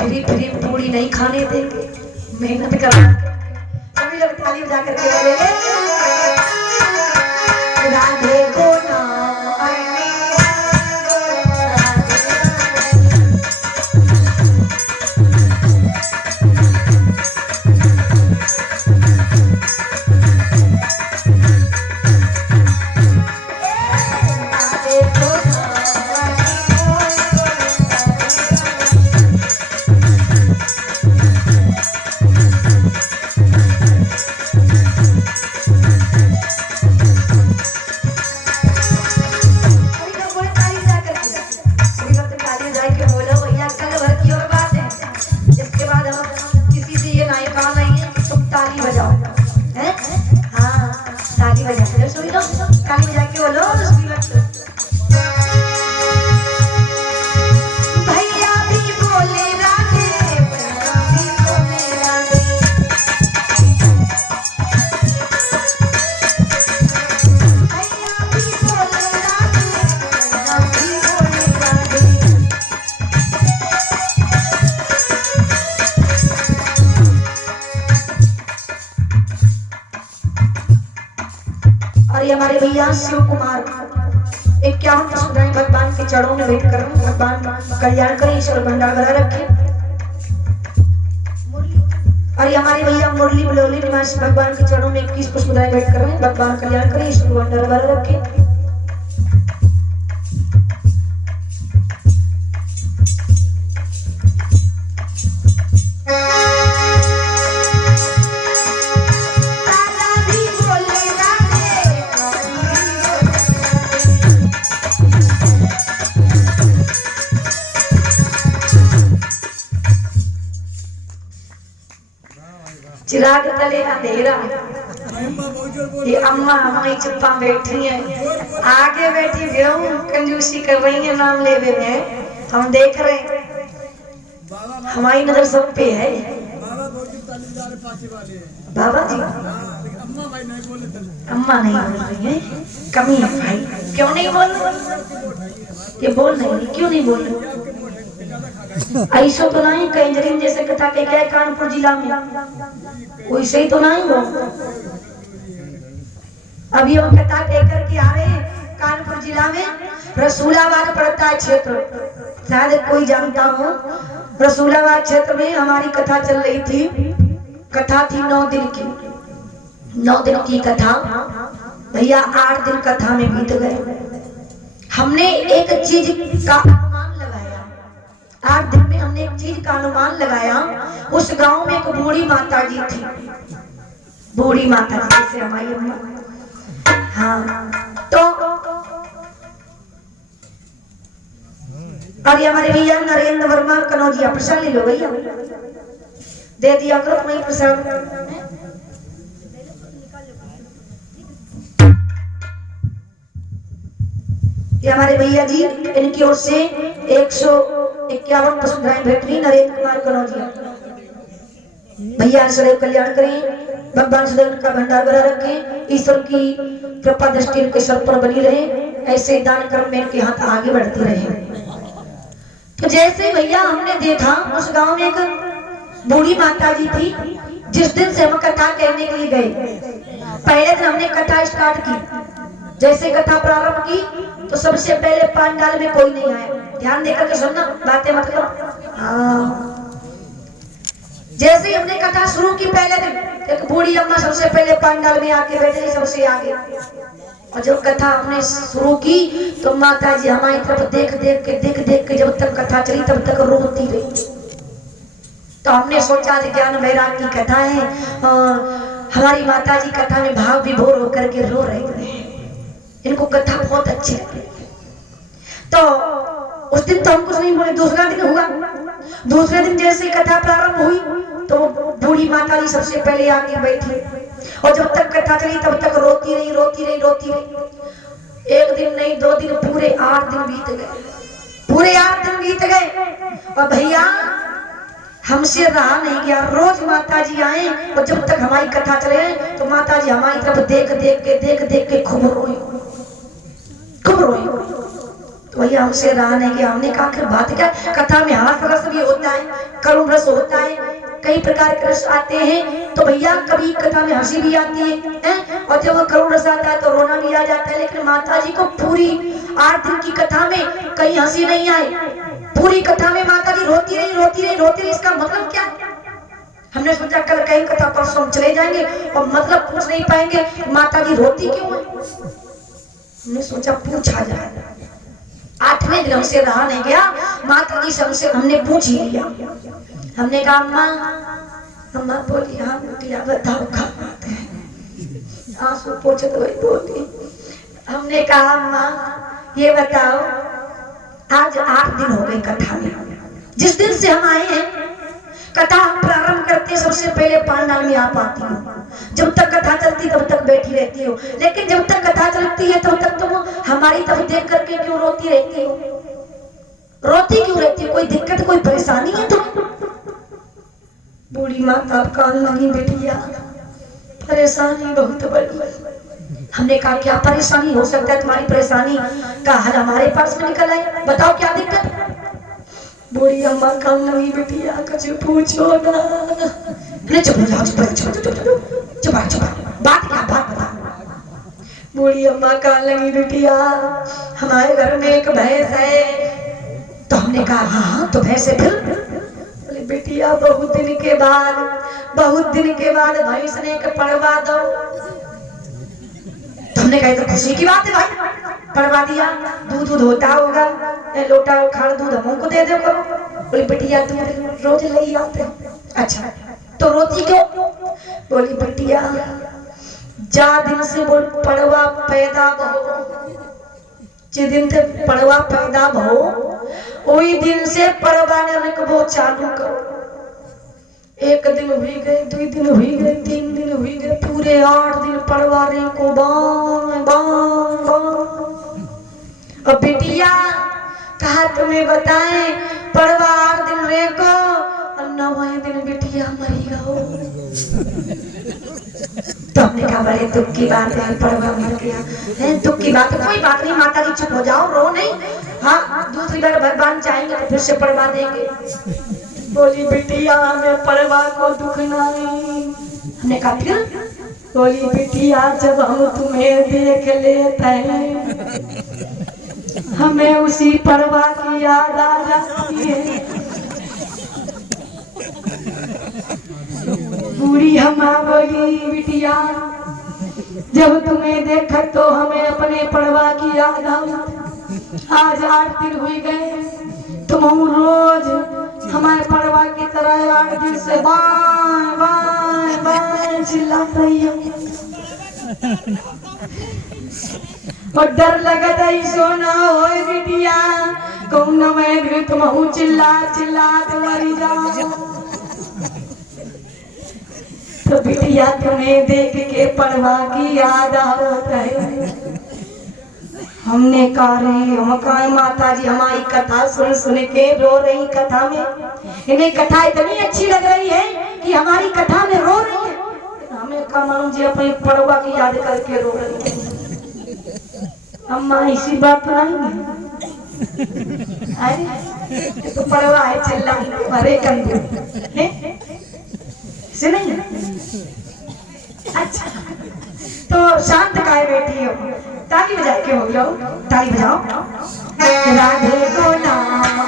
Free free पूरी नहीं खाने देंगे, मेहनत करवा सभी लोग ताली बजा करके बोलेंगे राधे को ना हमारे भैया शिव कुमार 51 सुधाई भगवान के चरणों में बैठ कर भगवान कल्याण करे, ईश्वर भंडार भरा रखे। और हमारे भैया मुरली बलौली निवासी भगवान के चरणों में 21 पुष्पदाय बैठ कर भगवान कल्याण करे, ईश्वर भंडार भरा रखे। चिराग तले अंधेरा, ये अम्मा हमारी चुप्पा बैठी है, आगे बैठी गेहूं कंजूसी कर रही है नाम लेवे में, हम देख रहे हैं, हमारी नजर सब पे है। बाबा जी अम्मा नहीं बोल रही है, कमी है भाई, क्यों नहीं बोल रही? ये बोल नहीं, क्यों नहीं बोल रही? ऐसा तो नहीं कंजरी जैसे कथा के गए कानपुर जिला में, वैसे ही तो नहीं हो। अभी हम कथा कहकर के आ रहे हैं कानपुर जिला में रसूलाबाद पड़ता है क्षेत्र, शायद कोई जानता हो। रसूलाबाद क्षेत्र में हमारी कथा चल रही थी, कथा थी 9 दिन की, 9 दिन की कथा भैया 8 दिन कथा में बीत गए। हमने एक चीज का अनुमान लगाया, 8 दिन में हमने एक चीज का अनुमान लगाया। उस गांव में एक बूढ़ी माता जी थी, बूढ़ी माता जी जैसे हमारी अम्मा, हाँ। तो और हमारे भैया नरेंद्र वर्मा कनौजिया प्रसाद ले लो भैया, दे दिया करो वही प्रसाद। ये हमारे भैया जी, इनकी ओर से 151 वसुंधराएं भेंट हुई नरेंद्र कुमार कनौजिया। भैया सदैव कल्याण करें, भगवान सदैव उनका भंडार भरा रखें, ईश्वर की कृपा दृष्टि उनके सर पर बनी रहे, ऐसे दान कर्म में इनके हाथ आगे बढ़ते रहे। तो जैसे भैया हमने देखा उस गांव में एक बूढ़ी माता जी थी। जिस दिन से हम कथा कहने के लिए गए, पहले दिन हमने कथा स्टार्ट की, जैसे कथा प्रारंभ की तो सबसे पहले पंडाल में कोई नहीं आया। ध्यान देकर के सुनना, बातें मत करो। हाँ, जैसे ही हमने कथा शुरू की पहले दिन, एक बूढ़ी अम्मा सबसे पहले पंडाल में आके बैठे, सबसे आगे। और जब कथा हमने शुरू की तो माता जी हमारी तरफ देख देख के जब तक कथा चली तब तक रोती रही। तो हमने सोचा ज्ञान वैराग की कथा है और हमारी माता जी कथा में भाव विभोर होकर के रो रहे हैं, इनको कथा बहुत अच्छी लगी। तो उस दिन तो हम कुछ नहीं बोले। दूसरा दिन हुआ, दूसरे दिन जैसे कथा प्रारंभ हुई तो बूढ़ी माता जी सबसे पहले आके बैठी और जब तक कथा चली तब तक रोती रही। एक दिन नहीं, 2 दिन, पूरे 8 दिन बीत गए, पूरे 8 दिन बीत गए। और भैया हमसे रहा नहीं गया, रोज माता जी आए और जब तक हमारी कथा चले तो माता जी हमारी तरफ देख देख के खूब रोई। तो भैया हमसे रहा नहीं गया। हमने कहा आखिर बात क्या, कथा में हास रस भी होता है, करुण रस होता है, कई प्रकार के रस आते हैं। तो भैया कभी कथा में हंसी भी आती है और जब करुण रस आता है तो रोना भी आ जाता है। लेकिन माता जी को पूरी 8 दिन की कथा में कहीं हंसी नहीं आई। पूरी कथा में माता जी रोती रही रोती रही रोती रही। इसका मतलब क्या? हमने सोचा कल कहीं कथा परसों हम चले जाएंगे और मतलब पूछ नहीं पाएंगे माता जी रोती क्यों है। हमने सोचा पूछा जाए। 8वें दिन हमसे रहा नहीं गया, माता जी से हमने पूछ ही लिया। हमने कहा अम्मा, अम्मा बोली हाँ बेटिया बताओ क्या बात है। आंसू पोंछे तो वही बोली। हमने कहा अम्मा ये बताओ, आज 8 दिन हो गए कथा में। जिस दिन से हम आए हैं कथा हम प्रारंभ करते हैं, सबसे पहले पांडाल में आप आती हो। जब तक कथा चलती तब तक बैठी रहती हो, लेकिन जब तक कथा चलती है तब तक तुम हमारी तरफ देख करके क्यों रोती रहती हो? रोती क्यों रहती हो? कोई दिक्कत कोई परेशानी है तुम? बूढ़ी माता कान लगी बेटिया, परेशानी बहुत बड़ी। हमने कहा क्या परेशानी हो सकता है तुम्हारी परेशानी का हल हमारे पास में निकल आए, बताओ क्या दिक्कत? बूढ़ी अम्मा कान लगी बेटिया कुछ पूछो ना। चुप हो जाओ, चुप बात क्या बात बता। बूढ़ी अम्मा कान लगी बेटिया हमारे घर में एक भैंस है। तो हमने कहा हाँ तो भैंस है फिर? बेटिया बहुत दिन के बाद भैंस ने एक पड़वा दो। तो हमने कहा तो खुशी की बात है भाई, पड़वा दिया, दूध होता होगा, लोटा उखाड़ दूध हमको दे दो करो। बोली बेटिया दूध रोज ले आते। अच्छा तो रोती क्यों? बोली बेटिया जा दिन से बोल पड़वा पैदा भो, जिस दिन से पड़वा पैदा भो वही दिन से पड़वा ने रखबो चालू करो। 1 दिन हुई गए, 2 दिन हुई गए, 3 दिन हुई गए, पूरे 8 दिन पड़वा रे को बां बां बां। और बेटिया कहा तुम्हें बताएं पड़वा 8 दिन रे को और 9वें दिन बेटिया मरी गो। तो हमने कहा बड़े दुख की बात है, पड़वा मर गया है, दुख की बात है। कोई बात नहीं माता जी चुप हो जाओ, रो नहीं, हाँ दूसरी बार भगवान चाहेंगे तो फिर से पड़वा देंगे। बोली बेटिया हमें पड़वा को दुख नहीं। हमने कहा फिर? बोली बेटिया जब हम तुम्हें देख लेते हैं हमें उसी पड़वा की याद आ जाती है। बूढ़ी अम्मा बोली बिटिया जब तुम्हें देखा तो हमें अपने पड़वा की याद आई। आज 8 दिन हुई गए, तुम रोज हमारे पड़वा की तरह 8 दिन से बाय बाय बाय चिल्ला रही हो और डर लगता ही सोना हो बिटिया कौन मैं तुम चिल्ला चिल्ला तुम्हारी जाओ। तो बिटिया तुम्हें देख के पड़वा की याद आता है। हमने कहा रही हम कहा माता जी हमारी कथा सुन सुन के रो रही कथा में, इन्हें कथा इतनी अच्छी लग रही है कि हमारी कथा में रो रही है। हमें कहा मालूम जी अपनी पड़वा की याद करके रो रही है। अम्मा इसी बात नहीं है तो पड़वा है चिल्ला मरे कंधे से नहीं। अच्छा तो शांत काय बैठी हो, ताली बजा के हो लो, ताली बजाओ। राधे को नाम